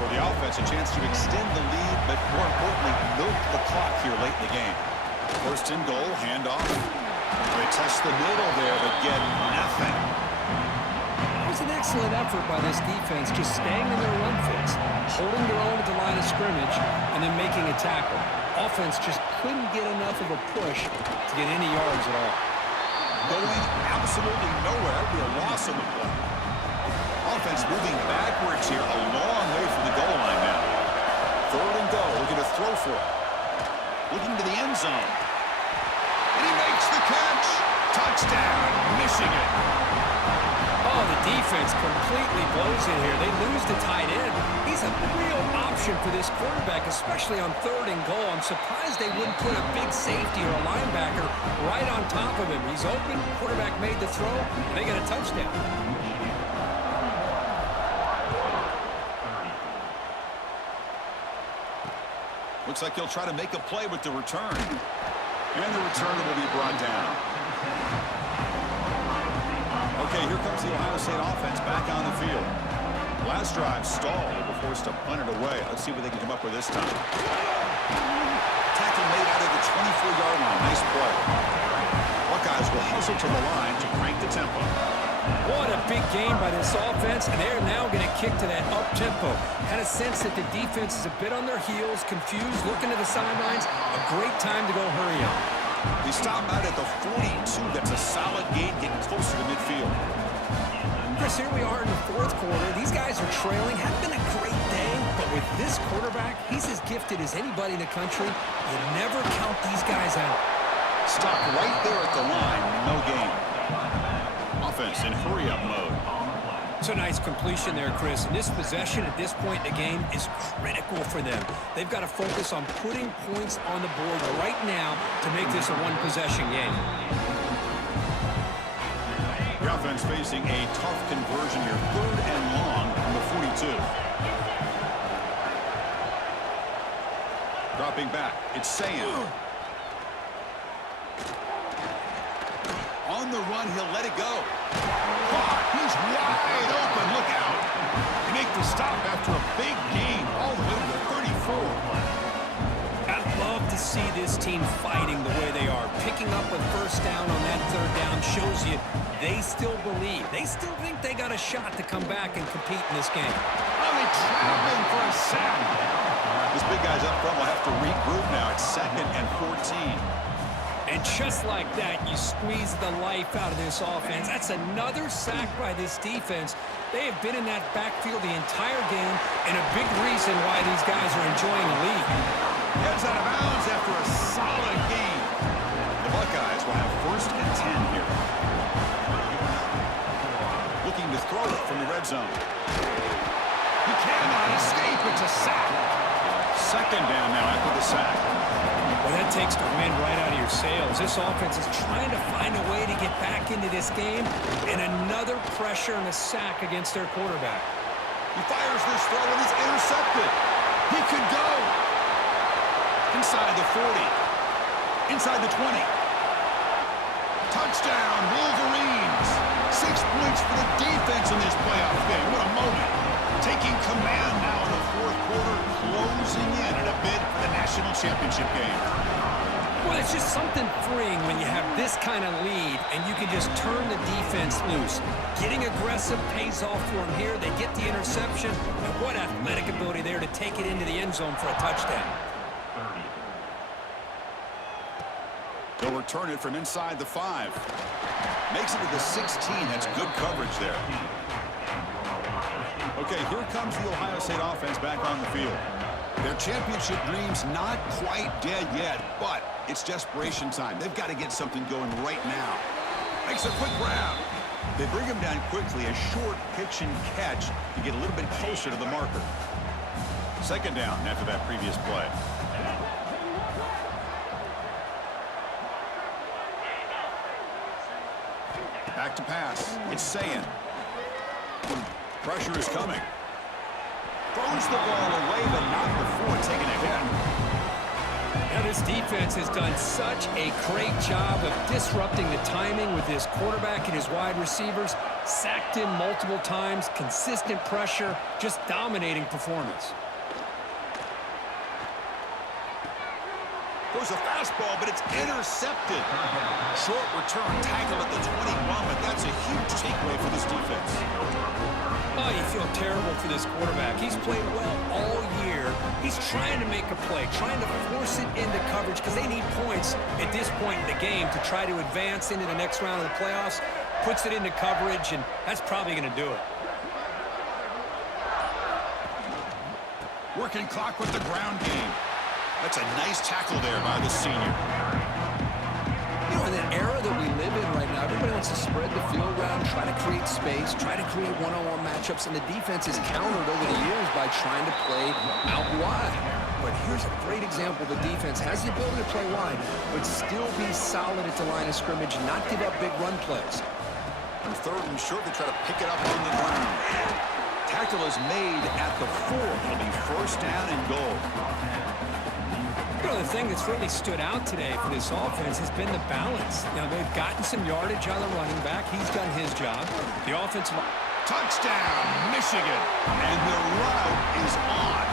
For the offense, a chance to extend the lead, but more importantly, milk the clock here late in the game. 1st and goal, handoff. They test the middle there, but get nothing. It was an excellent effort by this defense, just staying in their run fits, holding their own at the line of scrimmage, and then making a tackle. Offense just couldn't get enough of a push to get any yards at all. Going absolutely nowhere, be a loss on the play. Offense moving backwards here, a long way from the goal line now. 3rd and goal, looking to throw for it. Looking to the end zone. And he makes the catch. Touchdown, Michigan. Oh, the defense completely blows it here. They lose the tight end. He's a real option for this quarterback, especially on 3rd and goal. I'm surprised they wouldn't put a big safety or a linebacker right on top of him. He's open, quarterback made the throw, and they get a touchdown. Looks like he'll try to make a play with the return. And the return will be brought down. Okay, here comes the Ohio State offense back on the field. Last drive stalled. They were forced to punt it away. Let's see what they can come up with this time. Tackle made out of the 24-yard line. Nice play. Buckeyes will hustle to the line to crank the tempo. What a big game by this offense, and they're now going to kick to that up-tempo. Had a sense that the defense is a bit on their heels, confused, looking to the sidelines. A great time to go hurry up. They stop out at the 42. That's a solid gain, getting closer to midfield. Chris, here we are in the 4th quarter. These guys are trailing. Had been a great day, but with this quarterback, he's as gifted as anybody in the country. You never count these guys out. Stop right there at the line. No gain. Offense in hurry-up mode. It's a nice completion there, Chris. And this possession at this point in the game is critical for them. They've got to focus on putting points on the board right now to make this a one-possession game. The offense facing a tough conversion here. 3rd and long from the 42. Dropping back. It's Sayan. On the run, he'll let it go. He's wide open. Look out. They make the stop after a big gain all the way to the 34. I'd love to see this team fighting the way they are. Picking up a first down on that 3rd down shows you they still believe. They still think they got a shot to come back and compete in this game. Oh, they trap him for a sack. This big guy's up front will have to regroup now. It's 2nd and 14. And just like that, you squeeze the life out of this offense. That's another sack by this defense. They have been in that backfield the entire game, and a big reason why these guys are enjoying the lead. Gets out of bounds after a solid gain. The Buckeyes will have 1st and 10 here. Looking to throw it from the red zone. He cannot escape. It's a sack. 2nd down now after the sack. Well, that takes the wind right out of your sails. This offense is trying to find a way to get back into this game, and another pressure and a sack against their quarterback. He fires this throw, and he's intercepted. He could go. Inside the 40. Inside the 20. Touchdown, Wolverines. 6 points for the defense in this playoff game. What a moment. Taking command now in the 4th quarter, closing in at a bid for the national championship game. Well, it's just something freeing when you have this kind of lead and you can just turn the defense loose. Getting aggressive pays off for them here. They get the interception, and what athletic ability there to take it into the end zone for a touchdown. They'll return it from inside the 5. Makes it to the 16. That's good coverage there. Okay, here comes the Ohio State offense back on the field. Their championship dreams not quite dead yet, but it's desperation time. They've got to get something going right now. Makes a quick grab. They bring him down quickly, a short pitch and catch to get a little bit closer to the marker. 2nd down after that previous play. Back to pass. It's Sayan. Pressure is coming. Throws the ball away, but not before taking a hit. Now this defense has done such a great job of disrupting the timing with his quarterback and his wide receivers. Sacked him multiple times, consistent pressure, just dominating performance. Goes a fastball, but it's intercepted. Short return, tackle at the 21, but that's a huge takeaway for this defense. Oh, you feel terrible for this quarterback. He's played well all year. He's trying to make a play, trying to force it into coverage because they need points at this point in the game to try to advance into the next round of the playoffs. Puts it into coverage, and that's probably going to do it. Working clock with the ground game. That's a nice tackle there by the senior. You know, in an era that we live in right now, everybody wants to spread the field around, try to create space, try to create one-on-one matchups, and the defense is countered over the years by trying to play out wide. But here's a great example. The defense has the ability to play wide, but still be solid at the line of scrimmage, not give up big run plays. On 3rd and short, they try to pick it up on the ground. Tackle is made at the 4. It'll be 1st down and goal. You know, the thing that's really stood out today for this offense has been the balance. Now, they've gotten some yardage out of the running back. He's done his job. The offensive... Touchdown, Michigan. And the route is on.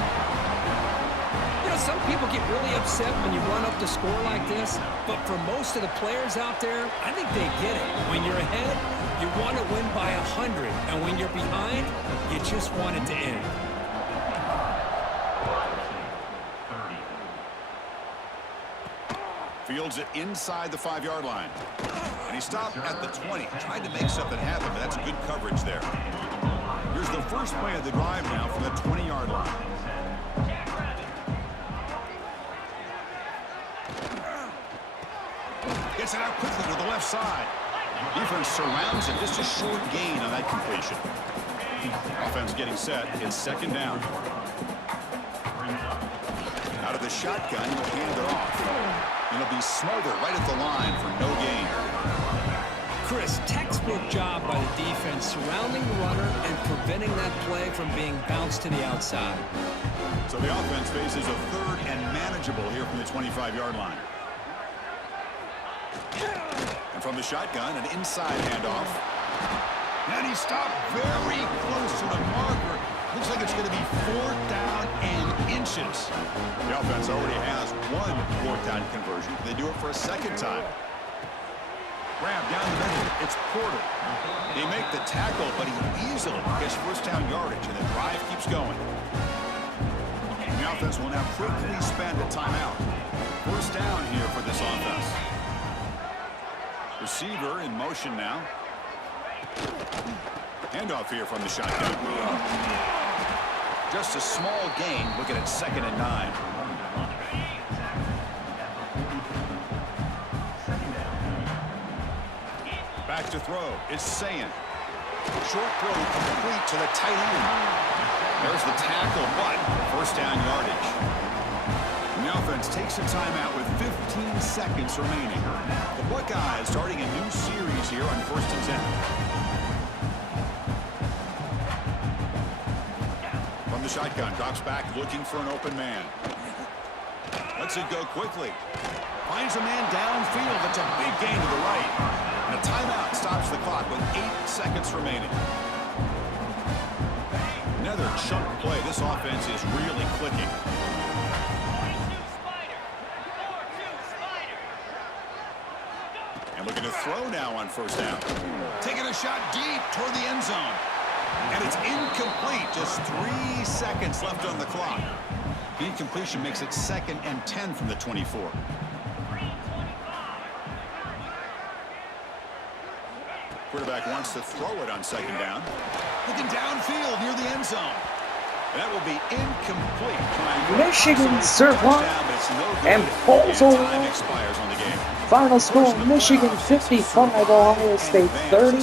You know, some people get really upset when you run up the score like this, but for most of the players out there, I think they get it. When you're ahead, you want to win by 100, and when you're behind, you just want it to end. Fields it inside the 5-yard line. And he stopped at the 20. Tried to make something happen, but that's good coverage there. Here's the first play of the drive now from the 20-yard line. Gets it out quickly to the left side. Defense surrounds him. Just a short gain on that completion. Offense getting set. It's second down. Out of the shotgun, he'll hand it off. And he'll be smothered right at the line for no gain. Chris, textbook job by the defense surrounding the runner and preventing that play from being bounced to the outside. So the offense faces a third and manageable here from the 25-yard line. And from the shotgun, an inside handoff. And he stopped very close to the marker. Looks like it's going to be 4th down and inches. The offense already has one 4th down conversion. Can they do it for a second time? Grab down the middle. It's Porter. They make the tackle, but he easily gets 1st down yardage, and the drive keeps going. And the offense will now quickly spend a timeout. 1st down here for this offense. Receiver in motion now. Handoff here from the shotgun. Just a small gain, looking at 2nd and 9. Back to throw. It's Sayin. Short throw complete to the tight end. There's the tackle, but 1st down yardage. And the offense takes a timeout with 15 seconds remaining. The Buckeyes starting a new series here on 1st and 10. From the shotgun, drops back looking for an open man. Lets it go quickly. Finds a man downfield. That's a big gain to the right. And a timeout stops the clock with 8 seconds remaining. Another chunk play. This offense is really clicking. And looking to throw now on 1st down. Taking a shot deep toward the end zone. And it's incomplete. Just 3 seconds left on the clock. The incompletion makes it 2nd and 10 from the 24. Quarterback wants to throw it on 2nd down. Looking downfield near the end zone. That will be incomplete. Michigan survives and pulls away. Expires on the game. Final score, Michigan 55, Ohio State 30.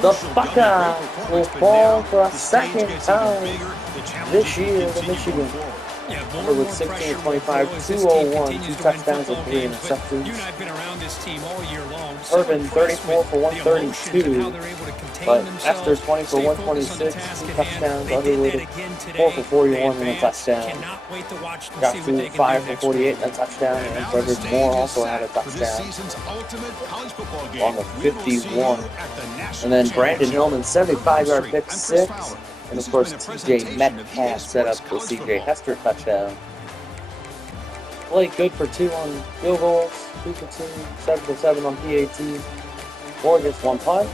The Buckeyes will fall for a second time this year to Michigan. Number with 16, 25, 201, 2 touchdowns and 3 interceptions. Urban 34 for 132, but Esther's 20 for 126, 2 touchdowns. Underwood 4 for 41 and a touchdown. Got 5 for 48 and a touchdown, and Frederick Moore also had a touchdown on the 51. And then Brandon Hillman 75-yard pick 6. And of course, TJ Metcalf set up the CJ Hester touchdown. Blake good for 2 on field goals, 2 for 2, 7 for 7 on PATs. Moore gets 1 punt.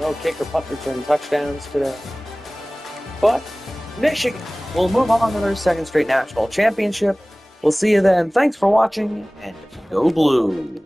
No kick or punt return touchdowns today. But Michigan will move on to their 2nd straight national championship. We'll see you then. Thanks for watching, and go Blue!